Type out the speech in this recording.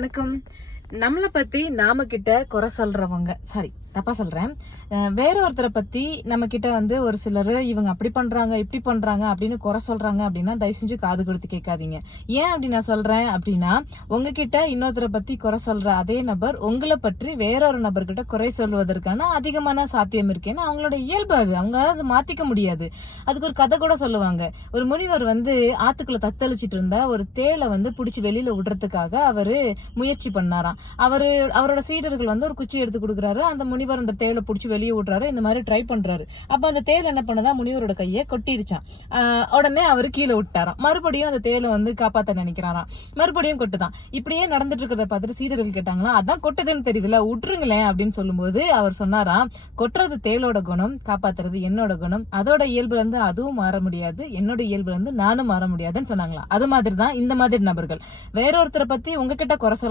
வணக்கம். நம்மளை பத்தி நாம கிட்ட குறை சொல்றவங்க, சாரி தப்பா சொல்றேன், வேற ஒருத்தரை பத்தி நம்ம கிட்ட ஒரு சிலர் இவங்க அப்படி பண்றாங்க இப்படி பண்றாங்க அப்படின்னு குறை சொல்றாங்க அப்படின்னா தயவு செஞ்சு காது கொடுத்து கேட்காதீங்க. ஏன் அப்படி நான் சொல்றேன் அப்படின்னா, உங்ககிட்ட இன்னொருத்தரை பத்தி குறை சொல்ற அதே நபர் உங்களை பற்றி வேறொரு நபர்கிட்ட குறை சொல்வதற்கான அதிகமான சாத்தியம் இருக்கேன்னு அவங்களோட இயல்பு. அது அவங்க அதை மாத்திக்க முடியாது. அதுக்கு ஒரு கதை கூட சொல்லுவாங்க. ஒரு முனிவர் ஆத்துக்குள்ள தத்தளிச்சிட்டு இருந்தா ஒரு தேளை புடிச்சு வெளியில விடுறதுக்காக அவரு முயற்சி பண்ணாராம். அவரோட சீடர்கள் ஒரு குச்சி எடுத்து கொடுக்குறாரு. அந்த முனிவர் அந்த தேளை புடிச்சு வெளியே விடுறாரு. இந்த மாதிரி ட்ரை பண்றாரு. அப்ப அந்த தேள் என்ன பண்ணதா முனிவரோட கையை கொட்டிருச்சான். உடனே அவரு கீழே விட்டாராம். மறுபடியும் அந்த தேளை காப்பாத்த நினைக்கிறாராம். மறுபடியும் கொட்டுதான். இப்படியே நடந்துட்டு இருக்கிறத பார்த்துட்டு சீடர்கள் கேட்டாங்களா, அதான் கொட்டுதுன்னு தெரியுதுல, விட்டுருங்களேன் அப்படின்னு சொல்லும்போது அவர் சொன்னாராம், கொட்டுறது தேளோட குணம், காப்பாத்துறது என்னோட குணம். அதோட இயல்புல இருந்து அதுவும் மாற முடியாது, என்னோட இயல்புல இருந்து நானும் மாற முடியாதுன்னு சொன்னாங்களா. அது மாதிரிதான் இந்த மாதிரி நபர்கள் வேறொருத்தரை பத்தி உங்ககிட்ட குறை சொல்ற